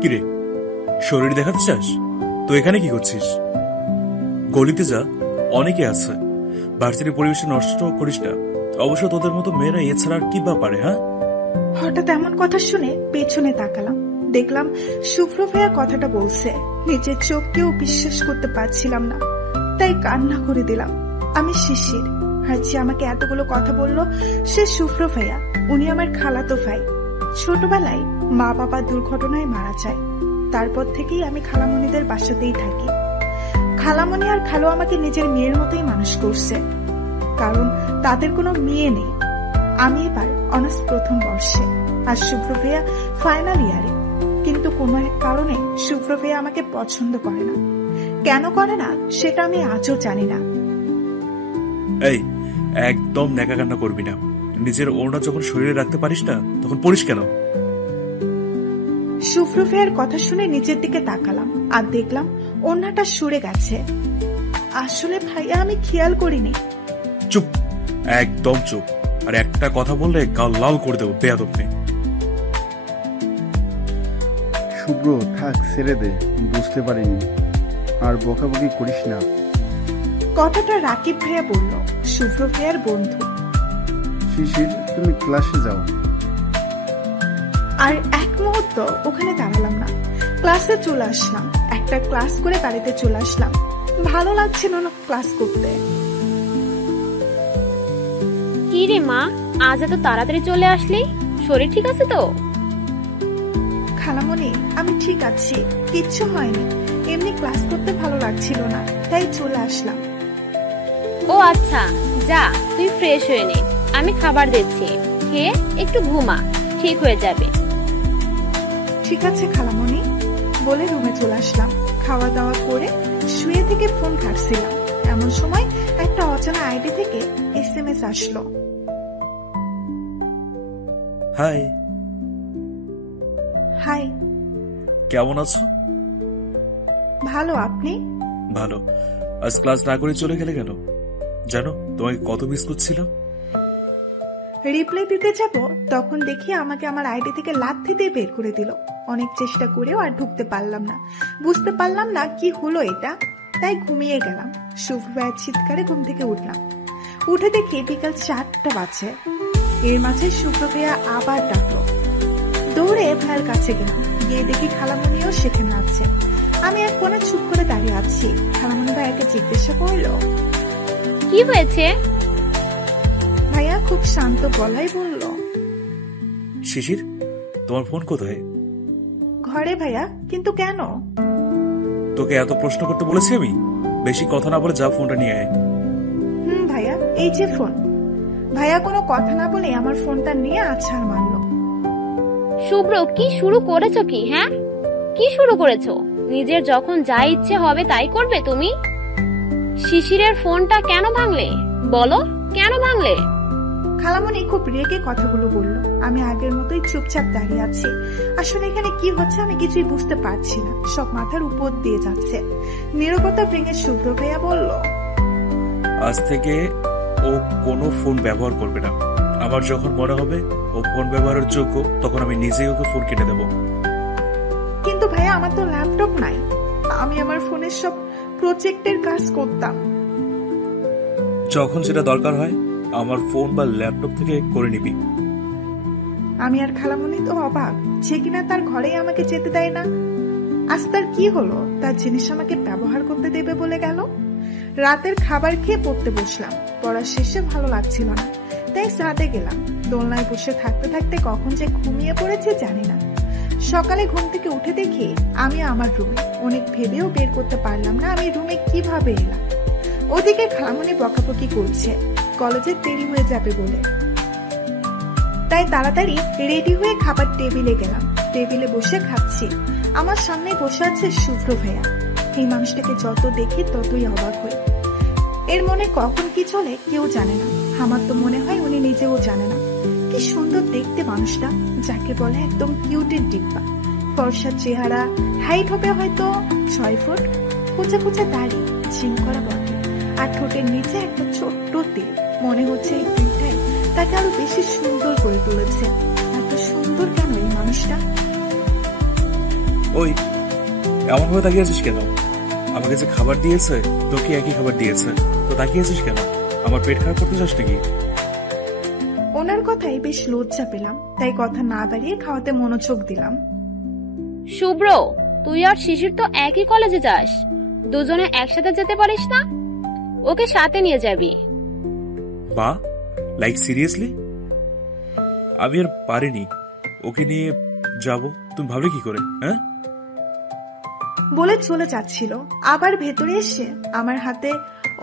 কিরে, শরীর দেখাতে চাস? তো এখানে কি করছিস? গলিতে যা, অনেকে আছে। ভার্সিটির পরিবেশ নষ্ট করিস না। অবশ্য তোদের মতো মেয়েরা এছাড়া আর কি বা পারে? হ্যাঁ, হঠাৎ এমন কথা শুনে পেছনে তাকালাম, দেখলাম শুভ্র ভাইয়া কথাটা বলছে। নিজের চোখকেও বিশ্বাস করতে পারছিলাম না, তাই কান্না করে দিলাম। আমি শিশির, আর যে আমাকে এতগুলো কথা বললো সে শুভ্র ভাইয়া। উনি আমার খালাতো ভাই। ছোটবেলায় মা বাবা দুর্ঘটনায় মারা যায়। তারপর থেকেই আমি খালামণিদের বাসাতেই থাকি। খালামণি আর খালো আমাকে নিজের মেয়ের মতোই মানুষ করছে, কারণ তাদের কোনো মেয়ে নেই। আমি এবার অনার্স প্রথম বর্ষে, আর শুভ্র ভাইয়া ফাইনাল ইয়ারে। কিন্তু কোনো এক কারণে শুভ্র ভাইয়া আমাকে পছন্দ করে না। কেন করে না সেটা আমি আজও জানি না। এই একদম নেকা কান্না করবি না। নিজের ওড়না যখন শরীরে রাখতে পারিস না তখন পড়িস কেন? শুভ্র ভাইয়ার কথা শুনে নিচের দিকে তাকালাম আর দেখলাম ওড়নাটা সরে গেছে। আসলে ভাইয়া আমি খেয়াল করিনি। চুপ, একদম চুপ। আর একটা কথা বললে গাল লাল করে দেবো, বেয়াদব মেয়ে। শুভ্র, থাক, ছেড়ে দে, বুঝতে পারিনি। আর বকাবকি করিস না। কথাটা রাকিব ভাইয়া বলল, শুভ্র ভাইয়ার বন্ধু। শিশির, তুমি ক্লাসে যাও। আর এক মুহূর্ত ওখানে দাঁড়ালাম না, ক্লাসে চলে আসলাম। একটা ক্লাস করে বাড়িতে চলে আসলাম। ভালো লাগছিল না ক্লাস করতে। কি রে মা, আজ এত তাড়াতাড়ি চলে আসলি? শরীর ঠিক আছে তো? খালামণি, আমি ঠিক আছি, কিচ্ছু হয়নি। এমনি ক্লাস করতে ভালো লাগছিল না, তাই চলে আসলাম। ও আচ্ছা, যা তুই ফ্রেশ হয়ে নে, আমি খাবার দিচ্ছি, খেয়ে একটু ঘুমা, ঠিক হয়ে যাবে। ঠিক আছে খালামণি বলে রুমে চলে আসলাম। খাওয়া দাওয়া করে শুয়ে থেকে ফোন ঘাটছিলাম, এমন সময় একটা অজানা আইডি থেকে SMS আসলো। হাই। হাই। কেমন আছো? ভালো, আপনি? ভালো। আজ ক্লাস না করে চলে গেলে কেন? জানো তোমাকে কত মিস করছিলাম। রিপ্লাই দিতে যাব তখন দেখি আমাকে আমার আইডি থেকে লাথি দিয়ে বের করে দিল। অনেক চেষ্টা করেও আর ঢুকতে পারলাম না। বুঝতে পারলাম না কি হলো এটা, তাই ঘুমিয়ে গেলাম। শুভ্র ভাইয়ের চিৎকারে ঘুম থেকে উঠলাম। উঠে দেখি বিকাল 4টা বাজে। এর মাঝে শুভ্র ভাইয়া আবার ডাকলো। দৌড়ে ভাইয়ের কাছে গেলাম, গিয়ে দেখি খালামণিও সেখানে আছে। আমি এক কোণে চুপ করে দাঁড়িয়ে আছি। খালামণি ভাইয়াকে জিজ্ঞাসা করলো, কি হয়েছে? ভাইয়া খুব শান্ত গলায় বলল, শিশির, তোমার ফোন কোথায়? ঘরে ভাইয়া। কিন্তু কেন? তোকে এত প্রশ্ন করতে বলেছি আমি? বেশি কথা না বলে যা, ফোনটা নিয়ে আয়। ভাইয়া, এই যে ফোন। ভাইয়া কোনো কথা না বলে আমার ফোনটা নিয়ে আছাড় মারলো। শুভ্র, কি শুরু করেছো কি? হ্যাঁ, কি শুরু করেছো? নিজের যখন যা ইচ্ছে হবে তাই করবে তুমি? শিশিরের ফোনটা কেন ভাঙলে? বলো, কেন ভাঙলে? খালামণি খুব রেগে কথাগুলো বললো। আমি আগের মতোই চুপচাপ দাঁড়িয়ে আছি। আসলে এখানে কি হচ্ছে আমি কিছুই বুঝতে পারছি না, সব মাথার উপর দিয়ে যাচ্ছে। নীরবতা ভেঙে শুভ্র ভাইয়া বলল, আজ থেকে ও কোনো ফোন ব্যবহার করবে না। আমার যখন মনে হবে ও ফোন ব্যবহারের যোগ্য, তখন আমি নিজেই ওকে ফোন কিনে দেবো। কিন্তু ভাইয়া আমার তো ল্যাপটপ নাই। আমি আমার ফোনের সব প্রজেক্টের কাজ করতাম। যখন যেটা দরকার হয় আমার ফোন বা ল্যাপটপ থেকে করে নিবি। আমি আর খালামণি তো অবাক, যে কিনা তার ঘরেই আমাকে যেতে দেয় না। আজ তার কি হলো? তার জিনিস আমাকে ব্যবহার করতে দেবে বলে গেল। রাতের খাবার খেয়ে পড়তে বসলাম। পড়া শেষে ভালো লাগছিল না, তাই ছাদে গেলাম। দোলনায় বসে থাকতে থাকতে কখন যে ঘুমিয়ে পড়েছে জানি না। সকালে ঘুম থেকে উঠে দেখি আমি আমার রুমে। অনেক ভেবেও বের করতে পারলাম না আমি রুমে কিভাবে এলাম। ওদিকে খালামণি বকাবকি করছে, কলেজে দেরি হয়ে যাবে বলে। তাই তাড়াতাড়ি রেডি হয়ে খাবার টেবিলে গেলাম। টেবিলে বসে খাচ্ছি। আমার সামনে বসে আছে শুভ্র ভাইয়া। এই মানুষটাকে যত দেখি ততই অবাক হই। এর মনে কখন কি চলে কেউ জানে না। আমার তো মনে হয় উনি নিজেও জানে না। কি সুন্দর দেখতে মানুষটা, যাকে বলে একদম কিউটের ডিব্বা। ফর্সা চেহারা, হাইট হবে হয়তো 6 ফুট, কোচা কোচা দাড়ি, জিম করা বটে, আর ঠোঁটের নিচে একটা ছোট্ট তিল। মনে হচ্ছে এই তিলটাই তাকে আরো বেশি সুন্দর করে তুলেছে। এত সুন্দর কেন এই মানুষটা? ও ওই এমন ভাবে তাকিয়ে আছিস কেন? আমাকে যে খাবার দিয়েছে তোকে একই খাবার দিয়েছে, তো তাকিয়ে আছিস কেন? আমার পেট খারাপ করতে চাস নাকি? ওনার কথাই বেশ লজ্জা পেলাম, তাই কথা না বাড়িয়ে খাওয়াতে মনোযোগ দিলাম। শুভ্র, তুই আর শিশির তো একই কলেজে যাস, দুজনে একসাথে যেতে পারিস না? ওকে সাথে নিয়ে যাবি। মা, লাইক সিরিয়াসলি? আমি আর পারিনি ওকে নিয়ে যাব। তুমি ভাবলে কি করে? হ্যাঁ, বলে চলে যাচ্ছিল, আবার ভেতরে এসে আমার হাতে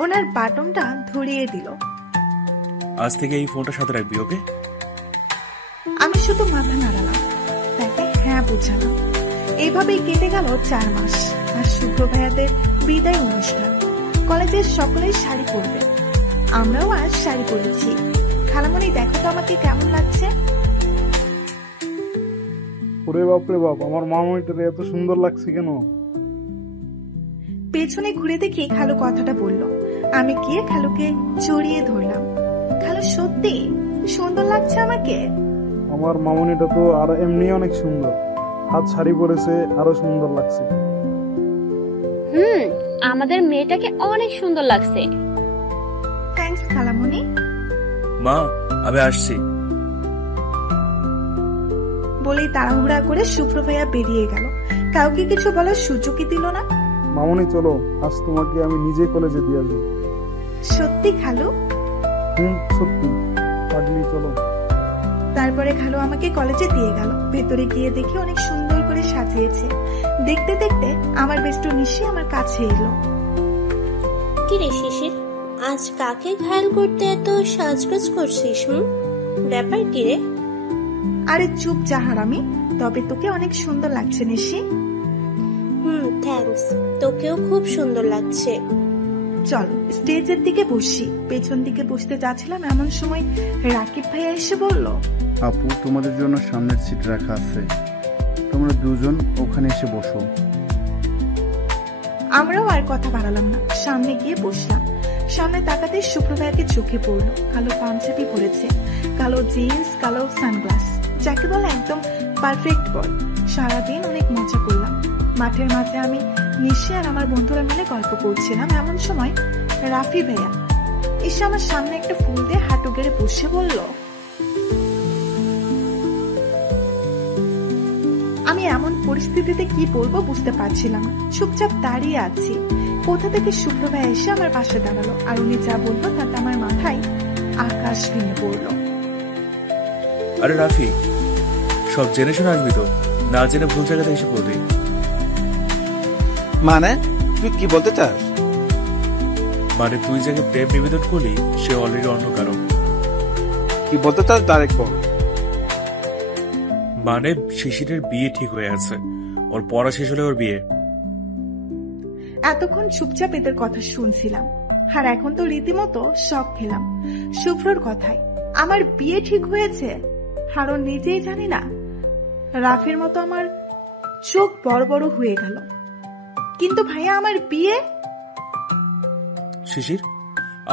ওনার বাটনটা ধরিয়ে দিল। আজ থেকে এই ফোনটা সাথে রাখবি, ওকে? আমি শুধু মাথা নাড়ালাম, তাকে হ্যাঁ বুঝালাম। এইভাবেই কেটে গেল 4 মাস। আর শুভ্র ভাইয়াদের বিদায় অনুষ্ঠান। কলেজের সকলেই শাড়ি পরবে, আমরাও আজ শাড়ি পরেছি। খালামণি, দেখো তো আমাকে কেমন লাগছে। ওরে বাপ রে বাপ, আমার মামনিটারে এত সুন্দর লাগছে কেন? পেছনে ঘুরে দেখি খালু কথাটা বলল। আমি গিয়ে খালুকে জড়িয়ে ধরলাম। খালু, সত্যি সুন্দর লাগছে আমাকে। আমার মামনিটা তো আর এমনি অনেক সুন্দর, হাত শাড়ি পরেছে, আরো সুন্দর লাগছে। আমাদের মেয়েটাকে অনেক সুন্দর লাগছে। থ্যাঙ্কস খালামণি। মা, আমি আসছি। বলেই তাড়াহুড়া করে শুভ্র ভাইয়া বেরিয়ে গেল। কাউকে কিছু বলার সুযোগই দিল না। মামনি চলো, আজ তোমাকে আমি নিজে কলেজে দিয়ে আসবো। সত্যি খালু? সত্যি। পাগলি, চলো। তারপরে খালু আমাকে কলেজে দিয়ে গেল। ভেতরে গিয়ে দেখি অনেক সুন্দর করে সাজিয়েছে। দেখতে দেখতে আমার বেস্টু নিশি আমার কাছে এলো। কিরে শিশির, আজ কাকে ঘায়াল করতে এত সাজগোজ করছিস? ব্যাপার কি রে? আরে চুপ যা হারামি, তবে তোকে অনেক সুন্দর লাগছে নিশি। থ্যাঙ্কস, তোকেও খুব সুন্দর লাগছে। চল স্টেজের দিকে বসি। পেছন দিকে বসতে যাচ্ছিলাম, এমন সময় রাকিব ভাইয়া এসে বলল, আপু, তোমাদের জন্য সামনের সিট রাখা আছে, তোমরা দুজন ওখানে এসে বসো। আমরাও আর কথা বাড়ালাম না, সামনে গিয়ে বসলাম। সামনে তাকাতে শুভ্র ভাইয়াকে চোখে পড়লো। কালো পাঞ্জাবি পরেছে, কালো জিন্স, কালো সানগ্লাস, যাকে বলে একদম পারফেক্ট বয়। সারাদিন অনেক মজা করলাম। মাঠের মাঝে আমি, নিশি আর আমার বন্ধুরা মিলে গল্প করছিলাম। এমন সময় রাফি ভাইয়া এসে আমার সামনে একটা ফুল দিয়ে হাঁটু গেড়ে বসে বলল, আমি এমন পরিস্থিতিতে কি বলবো বুঝতে পারছিলাম না। চুপচাপ দাঁড়িয়ে আছি। কোথা থেকে শুভ্র ভাইয়া এসে আমার পাশে দাঁড়ালো, আর উনি যা বললো তাতে আমার মাথায় আকাশ ভেঙে পড়লো। আরে রাফি, সব জেনে শুনে আসবি তো, না জেনে ভুল জায়গাতে এসে পড়বি। মানে তুই কি বলতে চাস? মানে তুই যাকে প্রেম নিবেদন করলি সে অলরেডি অন্য কারো। কি বলতে চাস ডাইরেক্ট বল। মানে শিশিরের বিয়ে ঠিক হয়ে আছে, ওর পড়া শেষ হলে ওর বিয়ে। এতক্ষণ চুপচাপ এদের কথা শুনছিলাম, আর এখন তো রীতিমতো শক খেলাম শুভ্রর কথায়। আমার বিয়ে ঠিক হয়েছে, আর ও নিজেই জানি না। রাফির মতো আমার চোখ বড় বড় হয়ে গেল। কিন্তু ভাইয়া, আমার বিয়ে? শিশির,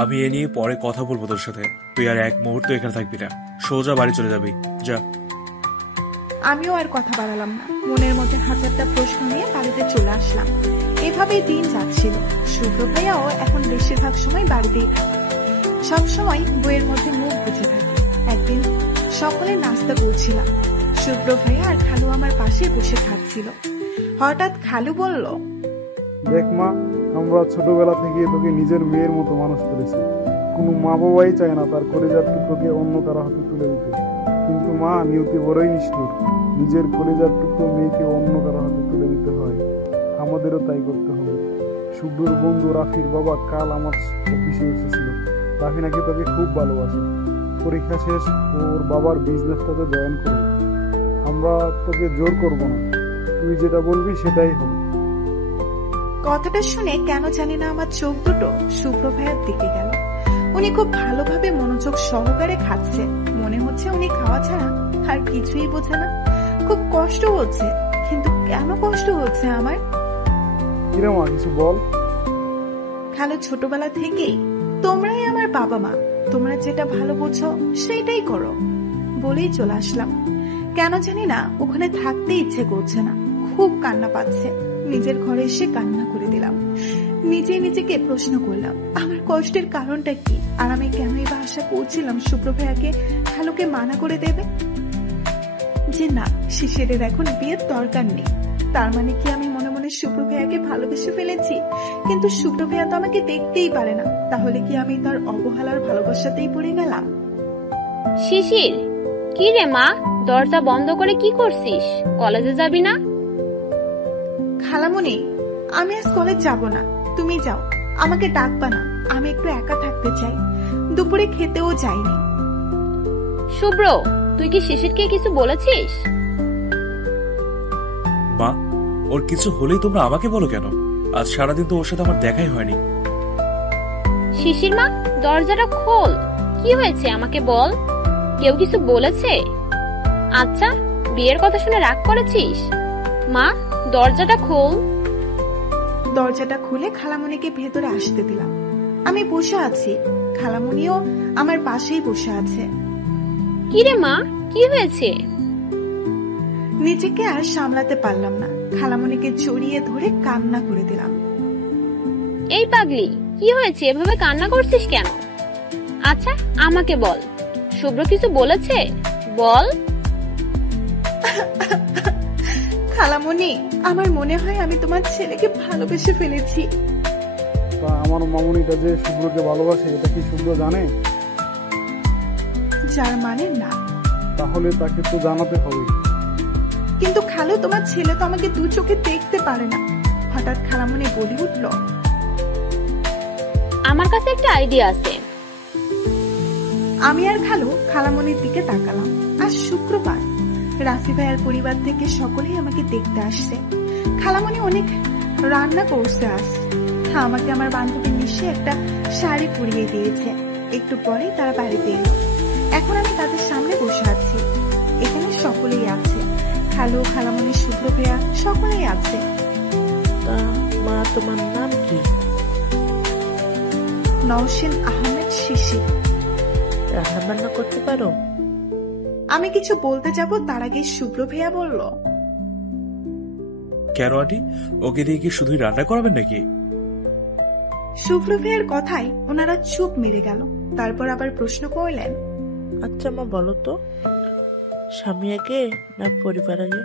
আমি এ নিয়ে পরে কথা বলবো তোর সাথে। তুই আর এক মুহূর্ত এখানে থাকবি না, সোজা বাড়ি চলে যাবি, যা। আমিও আর কথা বাড়ালাম না। মনের মধ্যে হাজারটা প্রশ্ন নিয়ে বাড়িতে চলে আসলাম। এভাবেই দিন যাচ্ছিল। শুভ্র ভাইয়াও এখন বেশিরভাগ সময় বাড়িতেই থাকে, সবসময় বইয়ের মধ্যে মুখ বুঝে থাকে। একদিন সকলে নাস্তা করছিলাম, শুভ্র ভাইয়া আর খালু আমার পাশে বসে খাচ্ছিল। হঠাৎ খালু বলল, দেখ মা, আমরা ছোটবেলা থেকে তোকে নিজের মেয়ের মতো মানুষ করেছি। কোনো মা বাবাই চায় না তার কলেজার টুকরোকে অন্য কারো হাতে তুলে দিতে, কিন্তু মা নিয়তি বড়ই নিষ্ঠুর, নিজের কলেজার টুকরো মেয়েকে অন্য কারো হাতে তুলে দিতে হয়। আমাদেরও তাই করতে হবে। শুভ্রর বন্ধু রাফির বাবা কাল আমার অফিসে এসেছিল। রাফি নাকি তোকে খুব ভালোবাসে। পরীক্ষা শেষ ওর বাবার বিজনেসটাতে জয়েন করবে। আমরা তোকে জোর করব না, তুই যেটা বলবি সেটাই হবে। কথাটা শুনে কেন জানি না আমার চোখ দুটো শুভ্র ভাইয়ার দিকে গেল। উনি খুব ভালোভাবে মনোযোগ সহকারে খাচ্ছে। মনে হচ্ছে উনি খাওয়া ছাড়া আর কিছুই বোঝে না। খুব কষ্ট হচ্ছে, কিন্তু কেন কষ্ট হচ্ছে আমার? কিরে মা, কিছু বল। খালু, ছোটবেলা থেকেই তোমরাই আমার বাবা মা, তোমরা যেটা ভালো বোঝো সেটাই করো বলেই চলে আসলাম। কেন জানি না ওখানে থাকতে ইচ্ছে করছে না, খুব কান্না পাচ্ছে। নিজের ঘরে এসে কান্না করে দিলাম। নিজে নিজেকে প্রশ্ন করলাম আমার কষ্টের কারণটা কি, আর আমি কেনই বা আশা করছিলাম শুভ্র ভাইয়াকে খালুকে মানা করে দেবে যে না, শিশিরের এখন বিয়ের দরকার নেই। তার মানে কি আমি মনে মনে শুভ্র ভাইয়াকে ভালোবেসে ফেলেছি? কিন্তু শুভ্র ভাইয়া তো আমাকে দেখতেই পারে না, তাহলে কি আমি তার অবহেলার ভালোবাসাতেই পড়ে গেলাম? শিশির, কি রে মা, দরজা বন্ধ করে কি করছিস? কলেজে যাবি না? খালামণি, আমি আজ কলেজ যাব না, তুমি যাও। আমাকে ডাকবা না, আমি একটু একা থাকতে চাই। দুপুরে খেতেও যাইনি। শুভ্র, তুই কি শিশিরকে কিছু বলেছিস? মা, ওর কিছু হলেই তোমরা আমাকে বলো কেন? আজ সারাদিন তো ওর সাথে আমার দেখাই হয়নি। শিশির মা, দরজাটা খোল। কি হয়েছে আমাকে বল। কেউ কিছু বলেছে? আচ্ছা, বিয়ের কথা শুনে রাগ করেছিস? মা, দরজাটা খোল। দরজাটা খুলে খালামণিকে ভেতরে আসতে দিলাম। আমি বসে আছি, খালামণিও আমার পাশেই বসে আছে। কি রে মা, কি হয়েছে? নিজেকে আর সামলাতে পারলাম না, খালামণিকে জড়িয়ে ধরে কান্না করে দিলাম। এই পাগলি, কি হয়েছে? এভাবে কান্না করছিস কেন? আচ্ছা, আমাকে বল, শুভ্র কিছু বলেছে? বল। খালামণি, আমার মনে হয় আমি তোমার ছেলেকে ভালোবেসে ফেলেছি। তা আমার মামুনিটা যে শুভ্রকে ভালোবাসে এটা কি শুভ্র জানে? যার মানে না। তাহলে তাকে তো জানাতে হবে। কিন্তু খালু, তোমার ছেলে তো আমাকে দু চোখে দেখতে পারে না। হঠাৎ খালামণি বলে উঠল, আমার কাছে একটা আইডিয়া আছে। আমি আর খালু খালামণির দিকে তাকালাম। আজ শুক্রবার, রাফি ভাইয়ের পরিবার থেকে সকলেই আমাকে দেখতে আসছে। খালামণি অনেক রান্না করছে আজ। আমাকে আমার বান্ধবী মিশে একটা শাড়ি পরিয়ে দিয়েছে। একটু পরেই তারা বাড়িতে এলো। এখন আমি তাদের সামনে বসে আছি। এখানে সকলেই আছে, খালু, খালামণি, শুভ্র ভাইয়া সকলেই আছে। তা মা, তোমার নাম কি? নওশিন আহমেদ শিশির। রান্না বান্না করতে পারো? আমি কিছু বলতে যাব তার আগে শুভ্র ভাইয়া বলল, কেন আন্টি, ওকে দিয়ে কি শুধুই রান্না করাবেন নাকি? শুভ্র ভাইয়ের কথায় ওনারা চুপ মেরে গেল। তারপর আবার প্রশ্ন করলেন, আচ্ছা মা, বলো তো, স্বামী আগে না পরিবার আগে?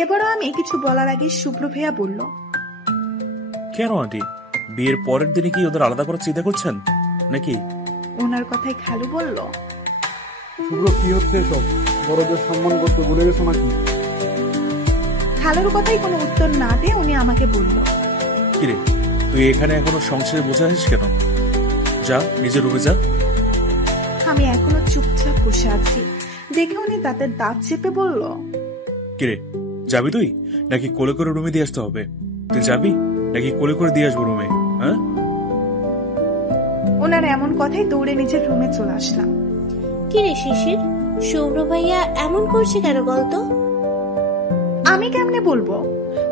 এবারও আমি কিছু বলার আগে শুভ্র ভাইয়া বলল, কেন আন্টি, বিয়ের পরের দিনে কি ওদের আলাদা করার চিন্তা করছেন নাকি? ওনার কথায় খালু বলল, শুভ্র, কি হচ্ছে এসব? বড়দের সম্মান করতে ভুলে গেছো নাকি? খালুর কথায় কোনো উত্তর না দিয়ে উনি আমাকে বলল, কিরে, তুই এখানে এখনো সংসারে বসে আছিস কেন? যা, নিজের রুমে যা। আমি এখনো চুপচাপ বসে আছি দেখে উনি তাদের দাঁত চেপে বলল, কিরে, যাবি তুই নাকি কোলে করে রুমে দিয়ে আসতে হবে? তুই যাবি নাকি কোলে করে দিয়ে আসবো রুমে? হ্যাঁ? ওনার এমন কথাই দৌড়ে নিজের রুমে চলে আসলাম। কি রে শিশির, শুভ্র ভাইয়া এমন করছে কেন বলতো? আমি কেমনে বলবো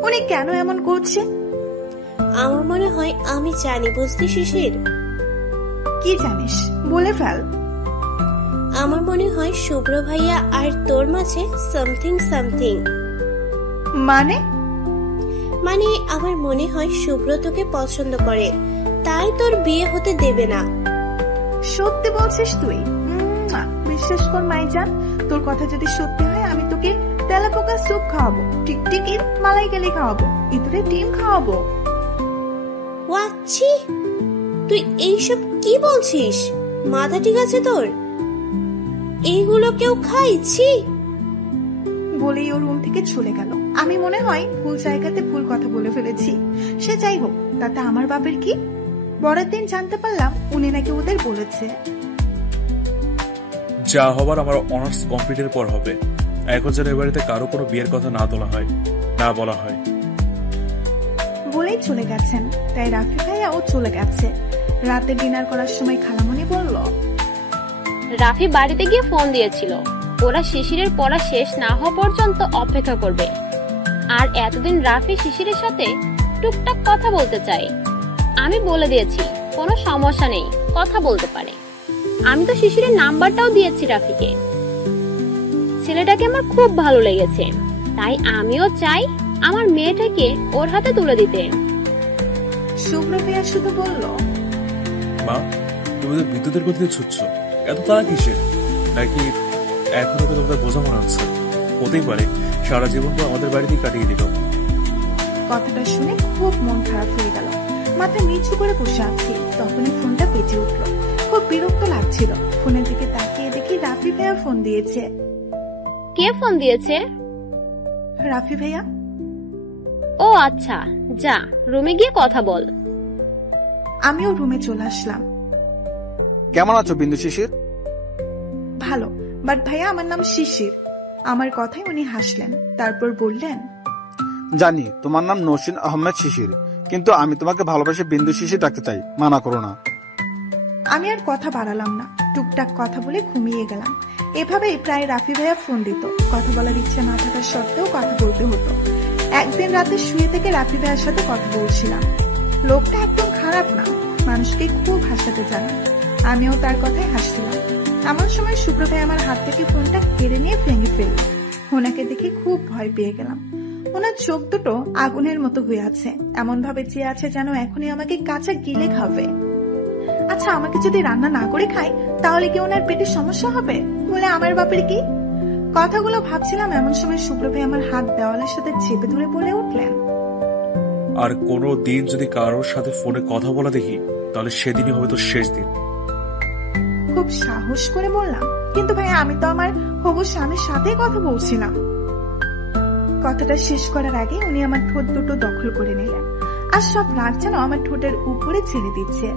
উনি কেন এমন করছে? আমার মনে হয় আমি জানি, বুঝতে শিশির? কি জানিস, বলে ফেল। আমার মনে হয় শুভ্র ভাইয়া আর তোর মাঝে সামথিং সামথিং। মানে? মানে আমার মনে হয় শুভ্র তোকে পছন্দ করে, তাই তোর বিয়ে হতে দেবে না। সত্যি বলছিস তুই? বিশ্বাস কর মাইজান, তোর কথা যদি সত্যি হয় আমি তোকে তেলাপোকা স্যুপ খাওয়াবো, টিকটিকির মালাইকারি খাওয়াবো, ইঁদুরের ডিম খাওয়াবো। ওয়াচ্ছি, তুই এইসব কি বলছিস? মাথা ঠিক আছে তোর? এইগুলো কেউ খাইছি? বলেই ওর রুম থেকে চলে গেল। আমি মনে হয় ভুল জায়গাতে ভুল কথা বলে ফেলেছি। সে যাই হোক, তাতে আমার বাপের কি? পরের দিন জানতে পারলাম উনি নাকি ওদের বলেছে যা হবার আমার অনার্স কমপ্লিটের পর হবে। এখন যেন এ বাড়িতে কারো কোনো বিয়ের কথা না তোলা হয়, না বলা হয়। বলেই চলে গেছেন। তাই রাফি ভাইয়াও চলে গেছে। রাতে ডিনার করার সময় খালামণি বলল, রাফি বাড়িতে গিয়ে ফোন দিয়েছিল, ওরা শিশিরের পড়া শেষ না হওয়া পর্যন্ত অপেক্ষা করবে। আর এতদিন রাফি শিশিরের সাথে টুকটাক কথা বলতে চায়। আমি বলে দিয়েছি কোনো সমস্যা নেই, কথা বলতে পারে। আমি তো শিশিরের নাম্বারটাও দিয়েছি রাফিকে। ছেলেটাকে আমার খুব ভালো লেগেছে। তাই আমিও চাই আমার মেয়েটাকে ওর হাতে তুলে দিতে। শুভ্র ভাইয়া শুধু বলল, মা, তুমি তো বিদ্যুতের গতিতে ছুটছ, এত তারা কিসের? নাকি এখন ওকে তোমাদের বোঝা মনে হচ্ছে? হতেই পারে সারা জীবন তো আমাদের বাড়িতেই কাটিয়ে দিল। কথাটা শুনে খুব মন খারাপ হয়ে গেল। মাথা নিচু করে বসে আছি, তখনই ফোনটা বেজে উঠলো। খুব বিরক্ত লাগছিল। ফোনের দিকে তাকিয়ে দেখি রাফি ভাইয়া ফোন দিয়েছে। কে ফোন দিয়েছে? রাফি ভাইয়া। ও আচ্ছা, যা রুমে গিয়ে কথা বল। আমিও রুমে চলে আসলাম। কেমন আছো বিন্দু শিশির? ভালো, বাট ভাইয়া আমার নাম শিশির। আমার কথায় উনি হাসলেন, তারপর বললেন, জানি তোমার নাম নসীন আহমেদ শিশির, কিন্তু আমি তোমাকে ভালোবাসে বিন্দু শিশির ডাকতে চাই, মানা করো না। আমি আর কথা বাড়ালাম না, টুকটাক কথা বলে ঘুমিয়ে গেলাম। এভাবেই প্রায় রাফি ভাইয়া ফোন দিত। কথা বলার ইচ্ছে না থাকা সত্ত্বেও কথা বলতে হতো। একদিন রাতে শুয়ে থেকে রাফি ভাইয়ার সাথে কথা বলছিলাম। লোকটা একদম খারাপ না, মানুষকে খুব হাসাতে জানে। আমিও তার কথায় হাসছিলাম। এমন সময় শুভ্র ভাই আমার হাত থেকে ফোনটা কেড়ে নিয়ে ভেঙে ফেলল। ওনাকে দেখে খুব ভয় পেয়ে গেলাম। ওনার চোখ দুটো আগুনের মতো হয়ে আছে, এমন ভাবে চেয়ে আছে যেন এখনই আমাকে কাঁচা গিলে খাবে। আচ্ছা, আমাকে যদি রান্না না করে খাই তাহলে কি ওনার পেটে সমস্যা হবে? বলে আমার বাপের কি? কথাগুলো ভাবছিলাম, এমন সময় শুভ্র ভাই আমার হাত দেওয়ালের সাথে চেপে ধরে বলে উঠলেন, আর কোনো দিন যদি কারোর সাথে ফোনে কথা বলা দেখি, তাহলে সেদিনই হবে তোর শেষ দিন। খুব সাহস করে বললাম, কিন্তু ভাই আমি তো আমার হবু স্বামীর সাথে কথা বলছিলাম। কথাটা শেষ করার আগে উনি আমার ঠোঁট দুটো দখল করে নিলেন, আর সব রাগ যেন আমার ঠোঁটের উপরে ছেড়ে দিচ্ছে।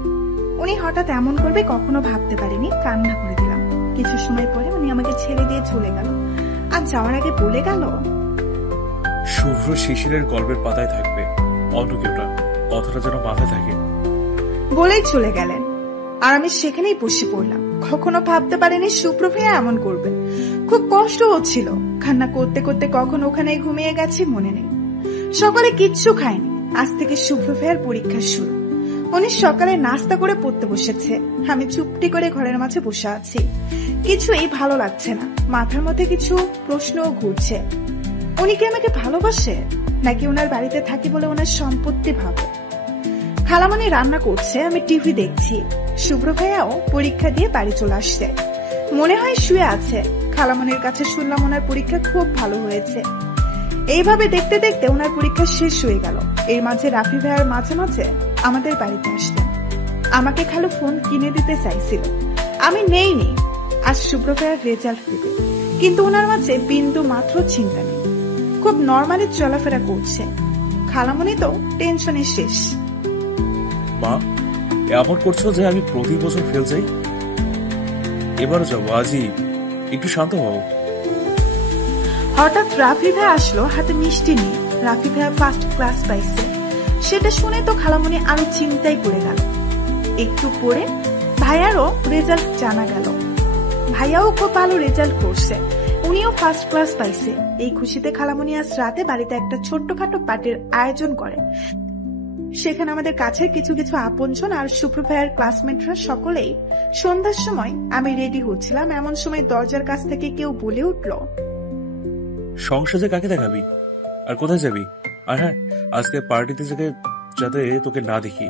উনি হঠাৎ এমন করবে কখনো ভাবতে পারিনি। কান্না করে দিলাম। কিছু সময় পরে উনি আমাকে ছেড়ে দিয়ে চলে গেল, আর যাওয়ার আগে বলে গেল, শুভ্র শিশিরের গল্পের পাতায় থাকবে, অন্য কেউ না। কথাটা যেন মাথায় থাকে। বলেই চলে গেলেন, আর আমি সেখানেই বসে পড়লাম। কখনো ভাবতে পারিনি শুভ্র ভাইয়া এমন করবে। খুব কষ্ট হচ্ছিল। কান্না করতে করতে কখন ওখানে ঘুমিয়ে গেছি মনে নেই। সকালে কিচ্ছু খাইনি। আজ থেকে শুভ্র ভাইয়ার পরীক্ষা শুরু। উনি সকালে নাস্তা করে পড়তে বসেছে। আমি চুপটি করে ঘরের মাঝে বসে আছি। কিছুই ভালো লাগছে না। মাথার মধ্যে কিছু প্রশ্নও ঘুরছে। উনি কি আমাকে ভালোবাসে, নাকি ওনার বাড়িতে থাকি বলে ওনার সম্পত্তি ভাবে? খালামণি রান্না করছে, আমি টিভি দেখছি। শুভ্র ভাইয়াও পরীক্ষা দিয়ে বাড়ি চলে আসছে। মনে হয় শুয়ে আছে। খালামণির কাছে শুনলাম ওনার পরীক্ষা খুব ভালো হয়েছে। এইভাবে দেখতে দেখতে ওনার পরীক্ষা শেষ হয়ে গেল। এর মাঝে রাফি ভাইয়ার মাঝে মাঝে আমাদের বাড়িতে আসলেন। আমাকে খালু ফোন কিনে দিতে চাইছিল, আমি নেইনি। আজ শুভ্র ভাইয়ার রেজাল্ট দেবে, কিন্তু ওনার মাঝে বিন্দু মাত্র চিন্তা নেই। খুব নর্মালি চলাফেরা করছে। খালামণি তো টেনশনে শেষ। মা, এমন করছো যে আমি প্রতি বছর ফেল যাই। এবারও যাবো, আজই একটু শান্ত হও। হঠাৎ রাফি ভাই আসলো হাতে মিষ্টি নিয়ে। রাফি ভাইয়া ফার্স্ট ক্লাস পাইছে, সেটা শুনে তো খালামণি আরো চিন্তায় পড়ে গেল। একটু পরে ভাইয়ারও রেজাল্ট জানা গেল। ভাইয়াও খুব ভালো রেজাল্ট করছে, উনিও ফার্স্ট ক্লাস পাইছে। এই খুশিতে খালামণি আজ রাতে বাড়িতে একটা ছোট্টখাটো পার্টির আয়োজন করে। সেখানে আমাদের কাছের কিছু কিছু আপনজন আর শুভ্র ভাইয়ার ক্লাসমেটরা সকলেই। সন্ধ্যার সময় আমি রেডি হচ্ছিলাম, এমন সময় দরজার কাছ থেকে কেউ বলে উঠল, সংসারে কাকে দেখাবি আর কোথায় যাবি? আর হ্যাঁ, আজকে পার্টিতে যাতে তোকে না দেখি।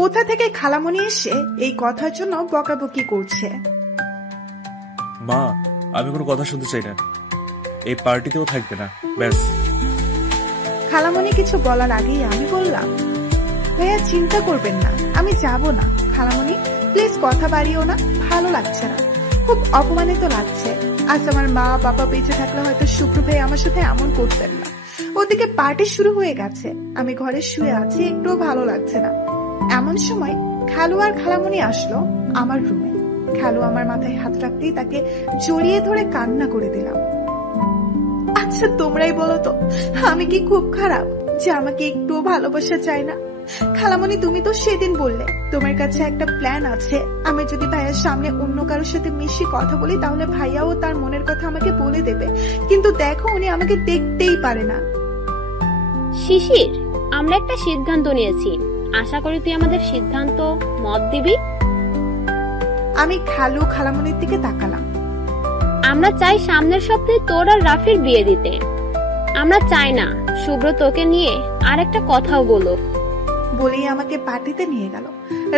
কোথা থেকে খালামণি এসে এই কথার জন্য বকাবকি করছে। মা, আমি কোনো কথা শুনতে চাই না। এই পার্টিতেও থাকবে না, ব্যাস। খালামণি কিছু বলার আগেই আমি বললাম, ভাইয়া চিন্তা করবেন না, আমি যাব না। খালামণি প্লিজ কথা বাড়িও না, ভালো লাগছে না, খুব অপমানিত লাগছে। আজ আমার মা বাবা বেঁচে থাকলে হয়তো শুভ্র ভাই আমার সাথে এমন করতেন না। ওদিকে পার্টি শুরু হয়ে গেছে, আমি ঘরে শুয়ে আছি, একটুও ভালো লাগছে না। এমন সময় খালু আর খালামণি আসলো আমার রুমে। খালু আমার মাথায় হাত রাখতেই তাকে জড়িয়ে ধরে কান্না করে দিলাম। আচ্ছা তোমরাই বলো তো, আমি কি খুব খারাপ যে আমাকে একটুও ভালোবাসা চাই না? খালামণি তুমি তো সেদিন বললে তোমার কাছে একটা প্ল্যান আছে। আমি যদি ভাইয়ার সামনে অন্য কারোর সাথে মিশি কথা বলি তাহলে ভাইয়াও তার মনের কথা আমাকে বলে দেবে, কিন্তু দেখো উনি আমাকে দেখতেই পারে না। শিশির, আমরা একটা সিদ্ধান্ত নিয়েছি, আশা করি তুই আমাদের সিদ্ধান্ত মত দিবি। আমি খালু খালামণির দিকে তাকালাম। আমরা চাই সামনের সপ্তাহে তোর আর রাফির বিয়ে দিতে। আমরা চাই না শুভ্র তোকে নিয়ে আর একটা কথাও বলো। বলেই আমাকে পার্টিতে নিয়ে গেল।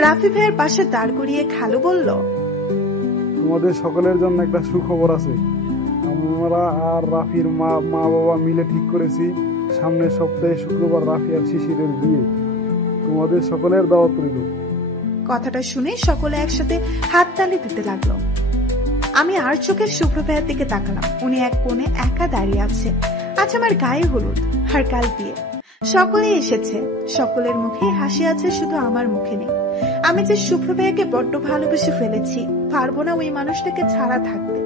রাফি ভাইয়ের পাশে দাঁড় করিয়ে খালু বলল, তোমাদের সকলের জন্য একটা সুখবর আছে। আমরা আর রাফির মা বাবা মিলে ঠিক করেছি সামনের সপ্তাহে শুক্রবার রাফি আর শিশিরের বিয়ে। তোমাদের সকলের দাওয়াত রইল। কথাটা শুনে সকলে একসাথে হাততালি দিতে লাগলো। আমি আর চোখের শুভ্র ভাইয়ের দিকে তাকালাম। উনি এক কোণে একা দাঁড়িয়ে আছে। আজ আমার গায়ে হলুদ আর কাল বিয়ে। সকলে এসেছে, সকলের মুখে হাসি আছে, শুধু আমার মুখে নেই। আমি যে শুভ্র ভাইয়াকে বড্ড ভালোবেসে ফেলেছি, পারবো না ওই মানুষটাকে ছাড়া থাকতে।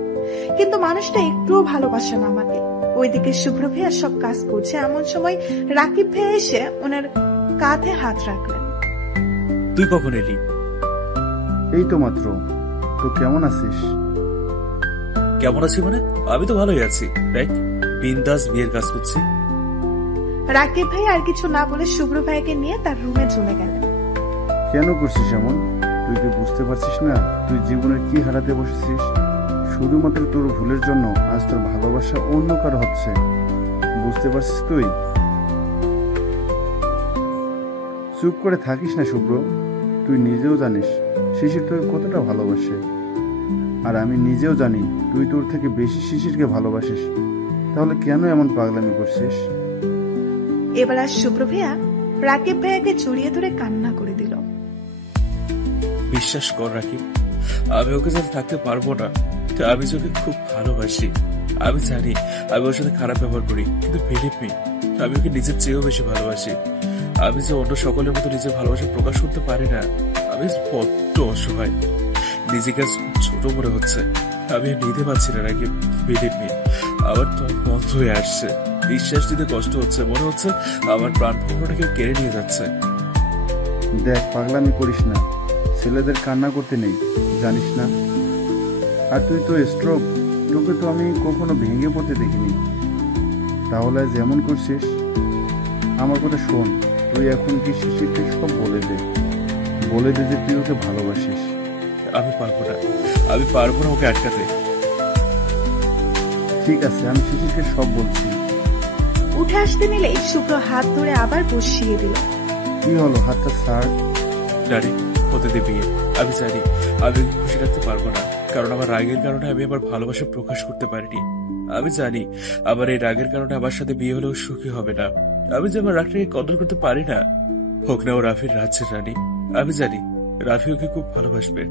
কিন্তু মানুষটা একটুও ভালোবাসে না আমাকে। ওইদিকে শুভ্র ভাইয়া সব কাজ করছে, এমন সময় রাকিব ভাইয়া এসে ওনার কাঁধে হাত রাখলেন। তুই কখন এলি? এই তো মাত্র। তো কেমন আছিস? কেমন আছি মানে? আমি তো ভালোই আছি। দেখ, বিন্দাস বিয়ের কাজ করছি। রাকিব ভাই আর কিছু না বলে শুভ্র ভাইকে নিয়ে তার রুমে চলে গেলেন। কেন করছিস এমন? তুই কি বুঝতে পারছিস না তুই জীবনে কি হারাতে বসেছিস? শুধুমাত্র তোর ভুলের জন্য আজ তোর ভালোবাসা অন্য কারো হচ্ছে। বুঝতে পারছিস তুই? চুপ করে থাকিস না শুভ্র। তুই নিজেও জানিস শিশির তোকে কতটা ভালোবাসে, আর আমি নিজেও জানি তুই তোর থেকে বেশি শিশিরকে ভালোবাসিস। তাহলে কেন এমন পাগলামি করছিস? এবার আর শুভ্র ভাইয়া রাকিব ভাইয়াকে জড়িয়ে ধরে কান্না করে দিল। বিশ্বাস কর রাকিব, আমি ওকে সাথে থাকতে পারবো না। আমি ওকে খুব ভালোবাসি। আমি জানি আমি ওর সাথে খারাপ ব্যবহার করি, কিন্তু বিলিভ মি, আমি ওকে নিজের চেয়েও বেশি ভালোবাসি। আমি যে অন্য সকলের মতো নিজের ভালোবাসা প্রকাশ করতে পারি না। আমি বড্ড অসহায়, নিজেকে খুব ছোট মনে হচ্ছে। আমি আর নিতে পারছি না রাকিব, বিলিভ মি। আমার তো বন্ধ হয়ে আসছে, নিঃশ্বাস নিতে কষ্ট হচ্ছে, মনে হচ্ছে আমার প্রাণ ভগ্নটা কেউ কেড়ে নিয়ে যাচ্ছে। দেখ, পাগলামি করিস না। ছেলেদের কান্না করতে নেই, জানিস না? আর তুই তো স্ট্রোক, তোকে তো আমি কখনো ভেঙে পড়তে দেখিনি। তাহলে যেমন করছিস, আমার কথা শোন। তুই এখন কি শিশিরকে সব বলে দে যে তুই ওকে ভালোবাসিস। আমি পারবো না ওকে আটকাতে। ঠিক আছে, আমি শিশিরকে সব বলছি। উঠে আসতে নিলেই শুভ্র হাত ধরে আবার বসিয়ে দিল। কি হলো? হাতটা ছাড়। ডারি, হতে দে বিয়ে। আমি জানি আমি খুশি রাখতে পারবো না, কারণ আমার রাগের কারণে আমি আমার ভালোবাসা প্রকাশ করতে পারিনি। আমি জানি আমার এই রাগের কারণে আমার সাথে বিয়ে হলেও সুখী হবে না। আমি যে আমার রাগটাকে কদর করতে পারি না। হোক না ও রাফির রাজ্যের রানী, আমি জানি রাফি ওকে খুব ভালোবাসবে।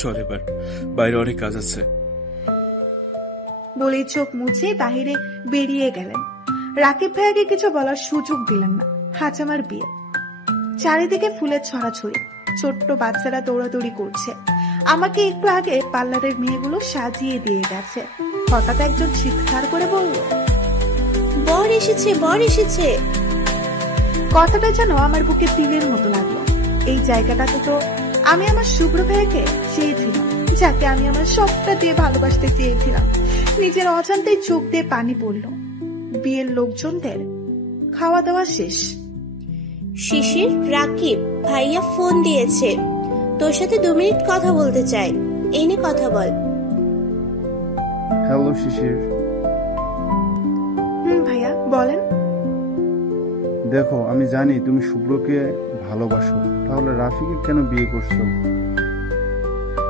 চল এবার, বাইরে অনেক কাজ আছে। বলেই চোখ মুছে বাহিরে বেরিয়ে গেলেন। রাকিব ভাইয়াকে কিছু বলার সুযোগ দিলেন না। আজ আমার বিয়ে। চারিদিকে ফুলের ছড়াছড়ি, ছোট্ট বাচ্চারা দৌড়াদৌড়ি করছে। আমাকে একটু আগে পার্লারের মেয়েগুলো সাজিয়ে দিয়ে গেছে। হঠাৎ একজন চিৎকার করে বলল, বর এসেছে, বর এসেছে। কথাটা যেন আমার বুকে তিলের মতো লাগলো। এই জায়গাটাতে তো আমি আমার শুভ্র ভাইকে চেয়েছিলাম, যাকে আমি আমার সবটা দিয়ে ভালোবাসতে চেয়েছিলাম। নিজের অজান্তেই চোখ দিয়ে পানি পড়ল। বিয়ের লোকজনদের খাওয়া দাওয়া শেষ। শিশির, রাকিব ভাইয়া ফোন দিয়েছে, তোর সাথে 2 মিনিট কথা বলতে চাই। এনে কথা বল। হ্যালো শিশির। ভাইয়া বলেন। দেখো, আমি জানি তুমি শুভ্রকে ভালোবাসো, তাহলে রাফিকে কেন বিয়ে করছো?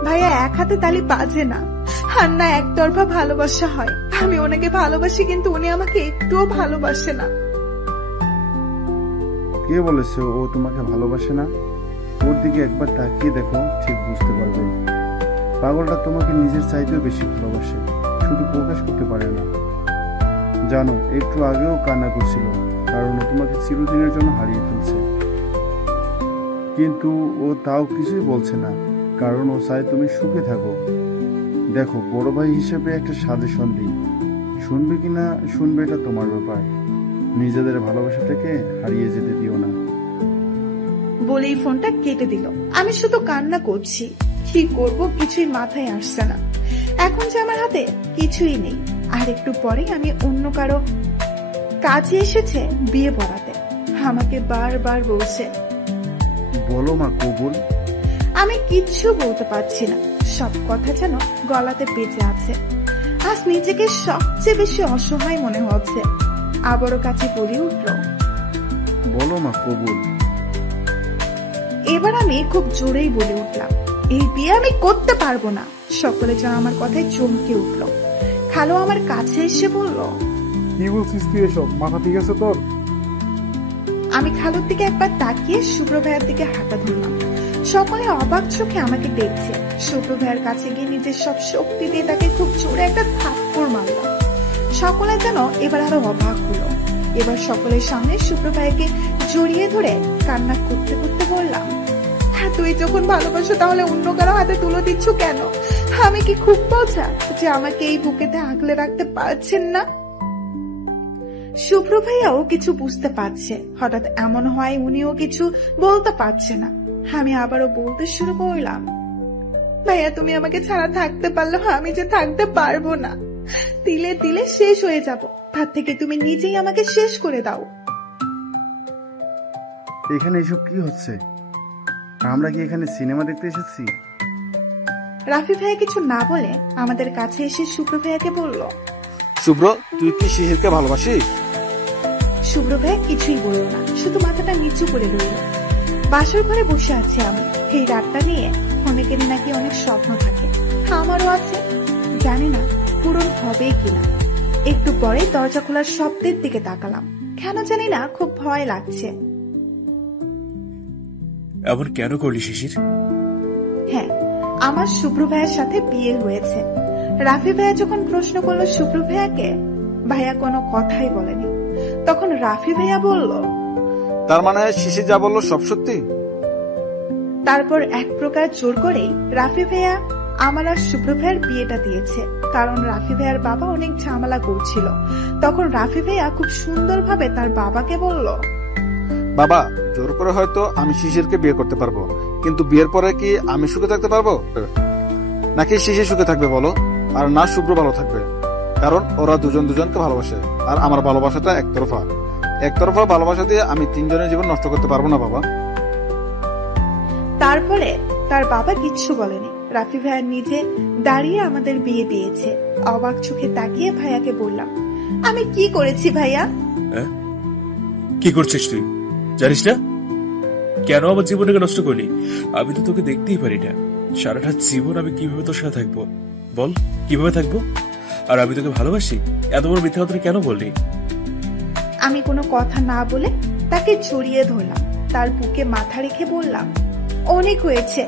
ভাইয়া, এক হাতে তালি বাজে না, আর না একতরফা ভালোবাসা হয়। আমি ওনাকে ভালোবাসি, কিন্তু উনি আমাকে একটুও ভালোবাসে না। কে বলেছে ও তোমাকে ভালোবাসে না? ওর দিকে একবার তাকিয়ে দেখো, ঠিক বুঝতে পারবে। পাগলটা তোমাকে নিজের চাইতেও বেশি ভালোবাসে, শুধু প্রকাশ করতে পারে না। জানো, একটু আগেও কান্না করছিল, কারণ ও তোমাকে চিরদিনের জন্য হারিয়ে ফেলছে। কিন্তু ও তাও কিছুই বলছে না, কারণ ও চায় তুমি সুখে থাকো। দেখো, বড় ভাই হিসেবে একটা সাজেশন দিই, শুনবে কিনা শুনবে এটা তোমার ব্যাপার। নিজেদের ভালোবাসাটাকে হারিয়ে যেতে দিও না। বলেই ফোনটা কেটে দিল। আমি শুধু কান্না করছি, কি করব কিছুই মাথায় আসছে না। এখন যে আমার হাতে কিছুই নেই, আর একটু পরে আমি অন্য কারো কাজে এসেছে বিয়ে পড়াতে। আমাকে বারবার বলছে, বলো মা কবুল। আমি কিচ্ছু বলতে পারছি না, সব কথা যেন গলাতে পেঁচে আছে। আজ নিজেকে সবচেয়ে বেশি অসহায় মনে হচ্ছে। আবারও কাছে বলে উঠল, বলো মা, কবুল। এবার আমি খুব জোরেই বলে উঠলাম, এই বিয়ে আমি করতে পারবো না। সকলে যেন আমার কথায় চমকে উঠল। খালো আমার কাছে এসে বলল, কি বলছিস তুই এসব? মাথা ঠিক আছে তোর? আমি খালুর দিকে একবার তাকিয়ে শুভ্র ভাইয়ের দিকে হাঁটা ধরলাম। সকলে অবাক চোখে আমাকে দেখছে। শুভ্র ভাইয়ের কাছে গিয়ে নিজের সব শক্তি দিয়ে তাকে খুব জোরে একটা থাপ্পড় মারলাম। সকলে যেন এবার আরো অবাক হলো। এবার সকলের সামনে শুভ্র ভাইকে জড়িয়ে ধরে কান্না করতে করতে বললাম, হ্যাঁ তুই যখন ভালোবাসো তাহলে অন্য কারো হাতে তুলে দিচ্ছ কেন? আমি কি খুব বোঝা যে আমাকে এই বুকেতে আগলে রাখতে পারছেন না? শুভ্র ভাইয়াও কিছু বুঝতে পারছে। হঠাৎ এমন হয় উনিও কিছু বলতে পারছে না। আমি আবারও বলতে শুরু করলাম, ভাইয়া তুমি আমাকে ছাড়া থাকতে পারলেও আমি যে থাকতে পারবো না। তিলে তিলে শেষ হয়ে যাব। তার থেকে তুমি নিজেই আমাকে শেষ করে দাও। এখানে এসব কি হচ্ছে? আমরা কি এখানে সিনেমা দেখতে এসেছি? রাফি ভাইয়া কিছু না বলে আমাদের কাছে এসে শুভ্র ভাইয়াকে বলল, শুভ্র, তুই কি শিশিরকে ভালোবাসিস? শুভ্র ভাইয়া কিছুই বলল না, শুধু মাথাটা নিচু করে রইল। বাসর ঘরে বসে আছি আমি। এই রাতটা নিয়ে অনেকেরই নাকি অনেক স্বপ্ন থাকে, আমারও আছে। জানি না পূরণ হবে কিনা। একটু পরে দরজা খোলার শব্দের দিকে তাকালাম। কেন জানি না খুব ভয় লাগছে। এমন কেন করলি শিশির? হ্যাঁ, আমার শুভ্র ভাইয়ের সাথে বিয়ে হয়েছে। রাফি ভাইয়া যখন প্রশ্ন করলো শুভ্র ভাইয়াকে, ভাইয়া কোনো কথাই বলেনি। তখন রাফি ভাইয়া বলল, তার মানে শিশির যা বললো সব সত্যি? তারপর এক প্রকার জোর করেই রাফি ভাইয়া আমার আর শুভ্র ভাইয়ের বিয়েটা দিয়েছে। কারণ রাফি ভাইয়ার বাবা অনেক ঝামেলা করছিল। তখন রাফি ভাইয়া খুব সুন্দরভাবে তার বাবাকে বলল, বাবা, জোর করে হয়তো আমি শিশিরকে বিয়ে করতে পারবো, কিন্তু বিয়ের পরে কি আমি সুখে থাকতে পারবো? নাকি শিশির সুখে থাকবে বলো, আর না শুভ্র ভালো থাকবে? কারণ ওরা দুজন দুজনকে ভালোবাসে, আর আমার ভালোবাসাটা একতরফা। একতরফা ভালোবাসা দিয়ে আমি তিনজনের জীবন নষ্ট করতে পারবো না বাবা। তারপরে তার বাবা কিচ্ছু বলেনি। রাফি ভাইয়া নিজে দাঁড়িয়ে আমাদের বিয়ে দিয়েছে। অবাক চোখে তাকিয়ে ভাইয়াকে বললাম, আমি কি করেছি ভাইয়া? হ্যাঁ? কি করছিস তুই? জানিস না কেন আমার জীবনটাকে নষ্ট করলি? আমি তো তোকে দেখতেই পারি না। সারাটা জীবন আমি কিভাবে তোর সাথে থাকবো বল? কিভাবে থাকবো? আর আমি তোকে ভালোবাসি, এত বড় মিথ্যা কথা কেন বললি? আমি কোনো কথা না বলে তাকে জড়িয়ে ধরলাম। তার বুকে মাথা রেখে বললাম, অনেক হয়েছে,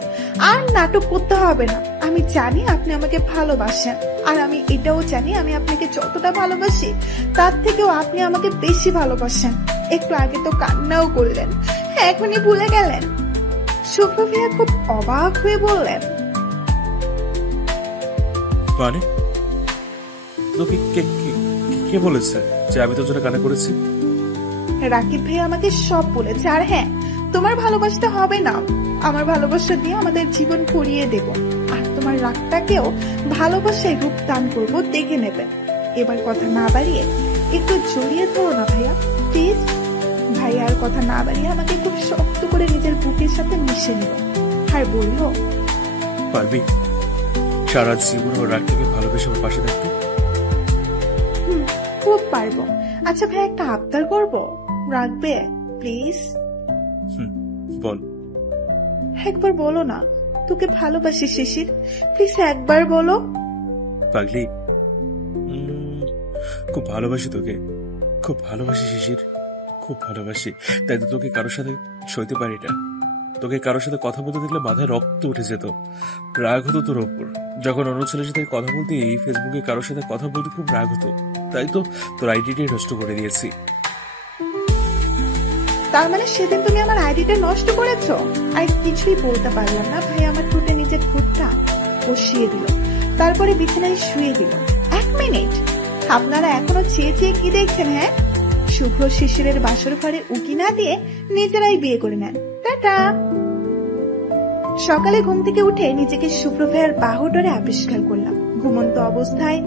আর নাটক করতে হবে না। আমি জানি আপনি আমাকে ভালোবাসেন, আর আমি এটাও জানি আমি আপনাকে যতটা ভালোবাসি তার থেকেও আপনি আমাকে বেশি ভালোবাসেন। একটু আগে তো কান্নাও করলেন, এখনই ভুলে গেলেন? শুভ্র ভাইয়া খুব অবাক হয়ে বললেন, মানে তোকে কে বলেছে যে আমি তোর জন্য কান্না করেছি? রাকিব ভাই আমাকে সব বলেছে। আর হ্যাঁ, তোমার ভালোবাসতে হবে না, আমার ভালোবাসা দিয়ে আমাদের জীবন ভরিয়ে দেব। আর তোমার রাগটাকেও ভালোবাসায় রূপ দান করবো, দেখে নেবেন। এবার কথা না বাড়িয়ে একটু জড়িয়ে ধরো না ভাইয়া, প্লিজ। ভাইয়া আর কথা না বাড়িয়ে আমাকে খুব শক্ত করে নিজের বুকের সাথে মিশে নিল আর বলল, পারবি সারা জীবন ওর রাগটাকে ভালোবেসে আমার পাশে থাকতে? খুব পারবো। আচ্ছা ভাই, একটা আবদার করবো, রাখবে প্লিজ? বল। একবার বলো না, তোকে ভালোবাসি শিশির, প্লিজ একবার বলো। পাগলি, খুব ভালোবাসি তোকে, খুব ভালোবাসি শিশির, খুব ভালোবাসি। তাই তো তোকে কারোর সাথে সইতে পারি না। তোকে কারোর সাথে কথা বলতে দেখলে মাথায় রক্ত উঠে যেত, রাগ হতো তোর ওপর। যখন অন্য ছেলের সাথে কথা বলতে, ফেসবুকে কারোর সাথে কথা বলতে খুব রাগ হতো। তাই তো তোর আইডিটাই নষ্ট করে দিয়েছি। তার মানে সেদিন তুমি আমার আইডিটা নষ্ট করেছো? আর কিছুই বলতে পারলাম না। ভাই আমার ঠোঁটে নিজের ঠোঁটটা বসিয়ে দিল, তারপরে বিছানায় শুয়ে দিল। 1 মিনিট, আপনারা এখনো চেয়ে চেয়ে কি দেখছেন? হ্যাঁ, শুভ্র শিশিরের বাসর ঘরে উকি না দিয়ে নিজেরাই বিয়ে করে নেন। টাটা। সকালে ঘুম থেকে উঠে নিজেকে শুভ্র ভাইয়ের বাহুডোরে আবিষ্কার করলাম। ঘুমন্ত অবস্থায়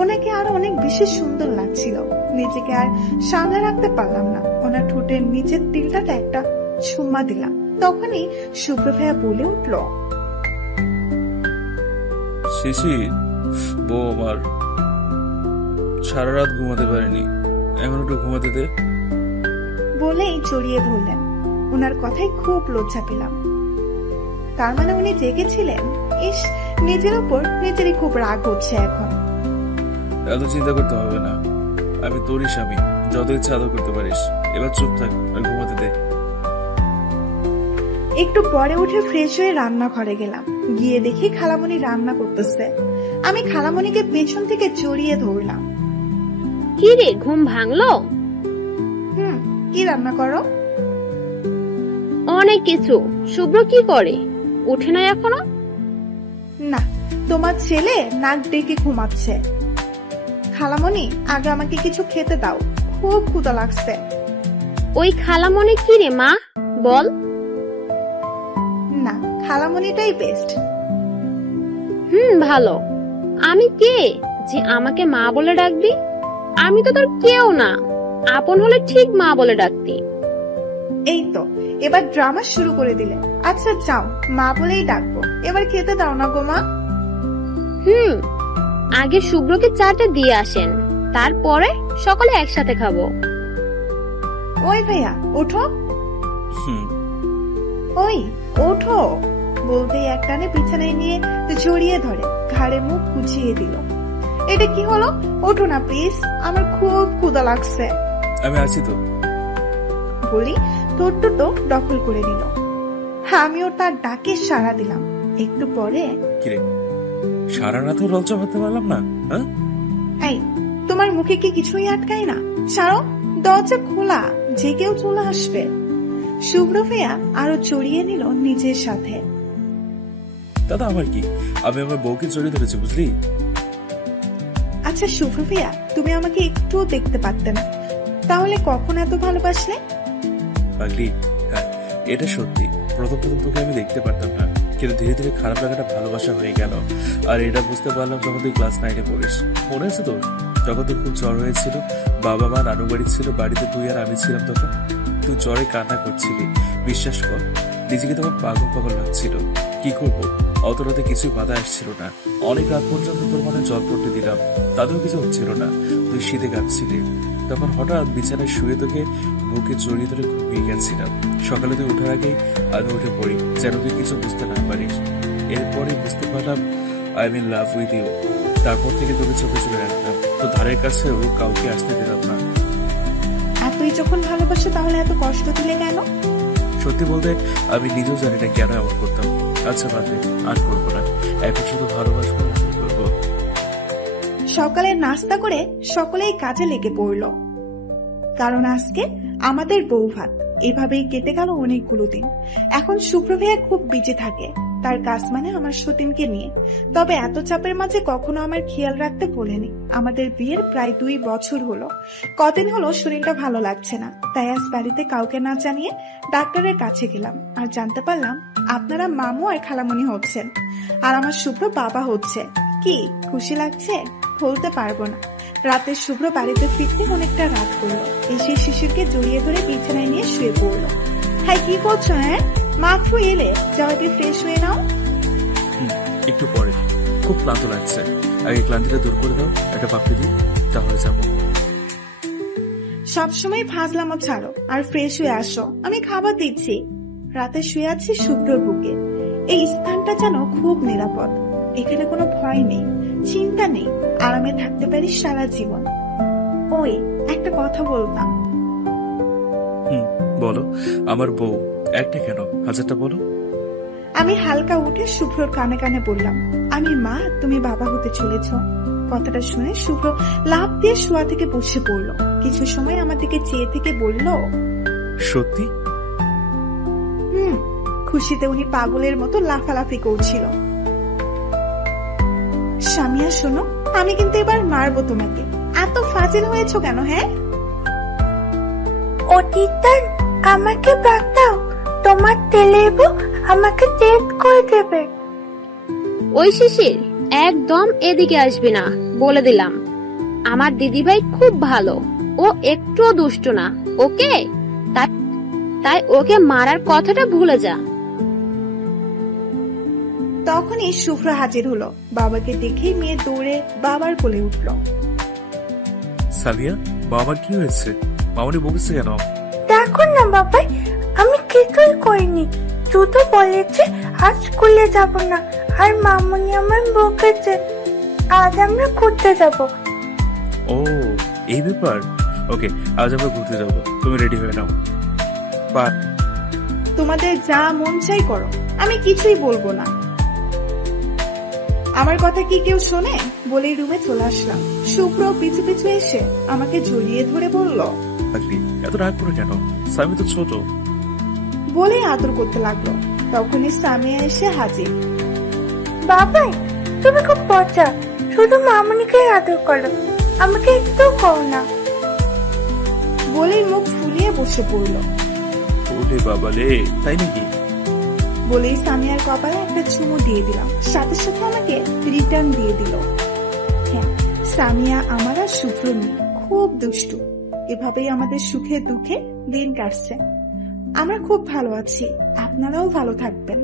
ওনাকে আরো অনেক বেশি সুন্দর লাগছিল। নিজেকে আর সামনে রাখতে পারলাম না। ওনার ঠোঁটের নিচের তিলটাতে একটা চুম্মা দিলাম। তখনই শুভ্র ভাইয়া বলে উঠল, শিশির, বউ আমার সারা রাত ঘুমাতে পারিনি, এখন একটু ঘুমাতে দে। বলেই জড়িয়ে ধরলেন। ওনার কথায় খুব লজ্জা পেলাম। তার মানে উনি জেগেছিলেন। ইস, নিজের উপর নিজেরই খুব রাগ হচ্ছে এখন। এত চিন্তা করতে হবে না, আমি তোরই স্বামী, যত ইচ্ছা আদর করতে পারিস। এবার চুপ থাক আর ঘুমাতে দে। একটু পরে উঠে ফ্রেশ হয়ে রান্নাঘরে গেলাম। গিয়ে দেখি খালামণি রান্না করতেছে। আমি খালামণিকে পেছন থেকে জড়িয়ে ধরলাম। কি রে, ঘুম ভাঙলো? কি রান্না করো? অনেক কিছু। শুভ্র কি করে? উঠে নাই এখনো? না, তোমার ছেলে নাক ডেকে ঘুমাচ্ছে। খালামণি, আগে আমাকে কিছু খেতে দাও, খুব ক্ষুধা লাগছে। ওই খালামণি কি রে মা, বল। না, খালামণিটাই বেস্ট। ভালো। আমি কে যে আমাকে মা বলে ডাকবি? আমি তো তোর কেউ না, আপন হলে ঠিক মা বলে ডাকতি। এই তো, এবার ড্রামা শুরু করে দিলে। আচ্ছা যাও, মা বলেই ডাকবো। এবার খেতে দাও না গো মা। আগে শুভ্রকে চাটা দিয়ে আসেন, তারপরে সকলে একসাথে খাবো। ওই ভাইয়া, ওঠো। ওই ওঠো বলতেই একটানে বিছানায় নিয়ে জড়িয়ে ধরে ঘাড়ে মুখ গুছিয়ে দিল। এটা কি হলো? ওঠো না প্লিজ, আমার খুব ক্ষুধা লাগছে। আমি আছি তো বলি তোর তো দখল করে নিল। আমিও তার ডাকে সাড়া দিলাম। একটু পরে, কিরে, সারা রাতও লজ্জা হতে পারলাম না? হ্যাঁ, এই তোমার মুখে কি কিছুই আটকায় না? ছাড়ো, দরজা খোলা, যে কেউ চলে আসবে। শুভ্র ভাইয়া আরো জড়িয়ে নিল নিজের সাথে। দাদা আমার কি, আমি আমার বউকে জড়িয়ে ধরেছি, বুঝলি? আচ্ছা শুভ্র ভাইয়া, তুমি আমাকে একটুও দেখতে পারতে না, তাহলে কখন এত ভালোবাসলে? পাগলি, হ্যাঁ এটা সত্যি। প্রথম তোকে আমি দেখতে পারতাম না, কিন্তু ধীরে ধীরে খারাপ লাগাটা ভালোবাসা হয়ে গেল। আর এটা বুঝতে পারলাম যখন তুই ক্লাস 9-এ পড়িস। মনে আছে তোর, যখন তোর খুব জ্বর হয়েছিল, বাবা মা নানু বাড়ি ছিল, বাড়িতে তুই আর আমি ছিলাম। তখন তুই জ্বরে কান্না করছিলি। বিশ্বাস কর, নিজেকে তখন পাগল পাগল লাগছিল। কি করবো, অত রাতে কিছু মাথায় আসছিল না। অনেক রাত পর্যন্ত তোর মনে জল পড়তে দিলাম, তাতেও কিছু হচ্ছিল না। তুই শীতে কাঁপছিলি। তখন হঠাৎ বিছানায় শুয়ে তোকে বুকে জড়িয়ে ধরে ঘুমিয়ে গেছিলাম। সকালে তুই ওঠার আগেই আমি উঠে পড়ি, যেন তুই কিছু বুঝতে না পারিস। এরপরে বুঝতে পারলাম I am in love with you. তারপর থেকে তোকে চোখে চলে রাখতাম, তো ধারের কাছেও কাউকে আসতে দিলাম না। আর তুই যখন ভালোবাসো তাহলে এত কষ্ট দিলে কেন? সত্যি বলতে আমি নিজেও জানি না কেন এমন করতাম। আচ্ছা বাদ দে, আর করবো না। এখন শুধু ভালোবাসবো, করবো। সকালে নাস্তা করে সকলেই কাজে লেগে পড়ল, কারণ আজকে আমাদের বউ ভাত। এভাবেই কেটে গেল অনেকগুলো দিন। এখন শুভ্র ভাইয়া খুব বিজি থাকে, তার কাজ মানে আমার সতীনকে নিয়ে। তবে এত চাপের মাঝে কখনো আমার খেয়াল রাখতে বলেনি। আমাদের বিয়ের প্রায় 2 বছর হলো। কদিন হলো শরীরটা ভালো লাগছে না, তাই আজ বাড়িতে কাউকে না জানিয়ে ডাক্তারের কাছে গেলাম। আর জানতে পারলাম আপনারা মামু আর খালামণি হচ্ছেন, আর আমার শুভ্র বাবা হচ্ছে। কি খুশি লাগছে, বলতে পারবো না। রাতে শুভ্র বাড়িতে ফিরতে অনেকটা রাত করলো। এসে শিশিরকে জড়িয়ে ধরে বিছানায় নিয়ে শুয়ে পড়লো। হ্যাঁ, কি করছো? হ্যাঁ, মাত্র এলে, যাও একটু ফ্রেশ হয়ে নাও। একটু পরে, খুব ক্লান্ত লাগছে। আগে ক্লান্তিটা দূর করে দাও, একটা পাপড়ি দিই, তাহলে যাবো। সবসময় ফাজলামো ছাড়ো আর ফ্রেশ হয়ে আসো, আমি খাবার দিচ্ছি। রাতে শুয়ে আছি শুভ্রর বুকে। এই স্থানটা যেন খুব নিরাপদ। এখানে কোনো ভয় নেই, চিন্তা নেই, আরামে থাকতে পারি সারা জীবন। ওই একটা কথা বলতাম। বলো। আমার বউ একটা কেন, হাজারটা বলো। আমি হালকা উঠে শুভ্রর কানে কানে বললাম, আমি মা, তুমি বাবা হতে চলেছ। কথাটা শুনে শুভ্র লাফ দিয়ে শোয়া থেকে বসে পড়লো। কিছু সময় আমার দিকে চেয়ে থেকে বলল, সত্যি? খুশিতে উনি পাগলের মতো লাফালাফি করছিল। স্বামীয়া শোনো, আমি কিন্তু এবার মারবো তোমাকে। এত ফাজিল হয়েছো কেন? হ্যাঁ, অতীতার আমাকে বাঁচাও, তোমার তেলের বউ আমাকে ডেট করে দেবে। ওই শিশির, একদম এদিকে আসবি না, বলে দিলাম। আমার দিদিভাই খুব ভালো, ও একটুও দুষ্ট না, ওকে? তাই ওকে মারার কথাটা ভুলে যা। তখনই শুভ্র হাজির হলো। বাবাকে দেখেই মেয়ে দৌড়ে বাবার কোলে উঠল। সামিয়া, বাবার কি হয়েছে? মামনি বকেছে কেন? দেখো না বাবাই, আমি কিছুই করিনি। শুধু বলেছে আজ স্কুলে যাব না, আর মামুনি আমার বকেছে আজ আমরা ঘুরতে যাব। ও, এই ব্যাপার। ওকে, আজ আমরা ঘুরতে যাব, তুমি রেডি হয়ে নাও। বাই। তোমাদের যা মন চাই করো, আমি কিছুই বলবো না। আমার কথা কি কেউ শোনে? বলেই রুমে চলে আসলাম। শুভ্র পিছু পিছু এসে আমাকে জড়িয়ে ধরে বলল, এত রাগ করে কেন? সামি তো ছোট। বলেই আদর করতে লাগলো। তখনই সামিয়া এসে হাজির। বাবাই, তুমি খুব পচা, শুধু মামুনিকে আদর করো, আমাকে একটু করো না। বলেই মুখ ফুলিয়ে বসে পড়ল। ওরে বাবা রে, তাই নাকি? বলেই সামিয়ার কপালে একটা চুমু দিয়ে দিলাম, সাথে সাথে আমাকে রিটার্ন দিয়ে দিল। হ্যাঁ, সামিয়া আমার আর শুভ্র নেই, খুব দুষ্টু। এভাবেই আমাদের সুখে দুঃখে দিন কাটছে। আমরা খুব ভালো আছি, আপনারাও ভালো থাকবেন।